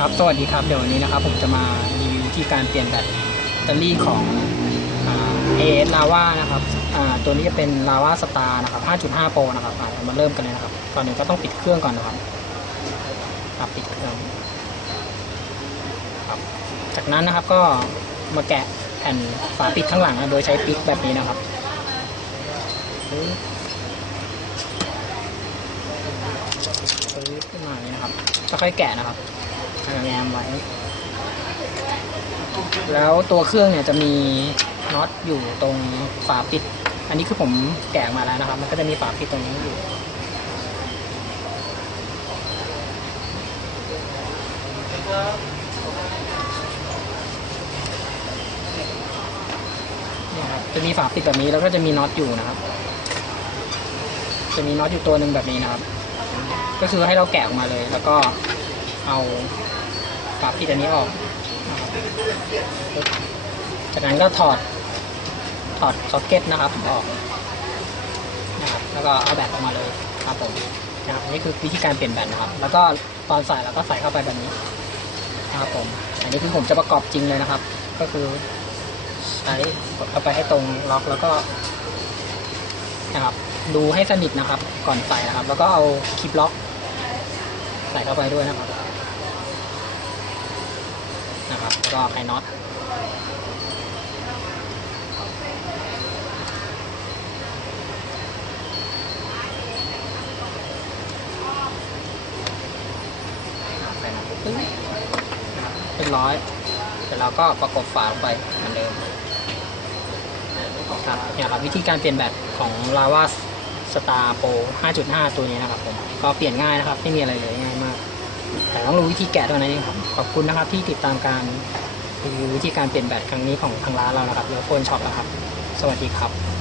ครับสวัสดีครับเดี๋ยววันนี้นะครับ ผมจะมารีวิววิธีการเปลี่ยนแบตเตอรี่ของเอเอสลาวานะครับตัวนี้จะเป็นลาวาสตาร์นะครับ 5.5 โปรนะครับมาเริ่มกันเลยนะครับก่อนหนึ่งก็ต้องปิดเครื่องก่อนนะครับครับปิดเครื่องครับจากนั้นนะครับก็มาแกะแผ่นฝาปิดข้างหลังนะโดยใช้ปิ๊กแบบนี้นะครับปึ๊บปึ๊บขึ้นมาอย่างนี้นะครับค่อยๆแกะนะครับ แงมไว้ แล้วตัวเครื่องเนี่ยจะมีน็อตอยู่ตรงฝาปิด อันนี้คือผมแกะมาแล้วนะครับ มันก็จะมีฝาปิดตรงนี้อยู่ นี่ครับ จะมีฝาปิดแบบนี้แล้วก็จะมีน็อตอยู่นะครับ จะมีน็อตอยู่ตัวหนึ่งแบบนี้นะครับ ก็คือให้เราแกะออกมาเลยแล้วก็ เอาฝาปิดอันนี้ออกจากนั้นก็ถอดถอดซ็อกเก็ตนะครับออกนะครับแล้วก็เอาแบตออกมาเลยครับผมนะครับอันนี่คือวิธีการเปลี่ยนแบตนะครับ แล้วก็ตอนใส่เราก็ใส่เข้าไปแบบนี้นะครับผม อันนี้คือผมจะประกอบจริงเลยนะครับ ก็คือใช้กดเข้าไปให้ตรงล็อกแล้วก็นะครับ ดูให้สนิทนะครับ ก่อนใส่นะครับ แล้วก็เอาคลิปล็อก ใส่เข้าไปด้วยนะครับ นะครับ ก็ไขน็อตใส่น็อตปึ๊บนะครับเป็นร้อย เสร็จแล้วก็ประกบฝาลงไปเหมือนเดิมครับเนี่ยครับวิธีการเปลี่ยนแบตของ Lava Star Pro 5.5 ตัวนี้นะครับผม ก็เปลี่ยนง่ายนะครับ ไม่มีอะไรเลยง่ายมาก แต่ต้องรู้วิธีแกะเท่านั้นเองครับขอบคุณนะครับที่ติดตามการรีวิววิธีการเปลี่ยนแบตครั้งนี้ของทางร้านเรานะครับแล้วโฟนช็อปนะครับ สวัสดีครับ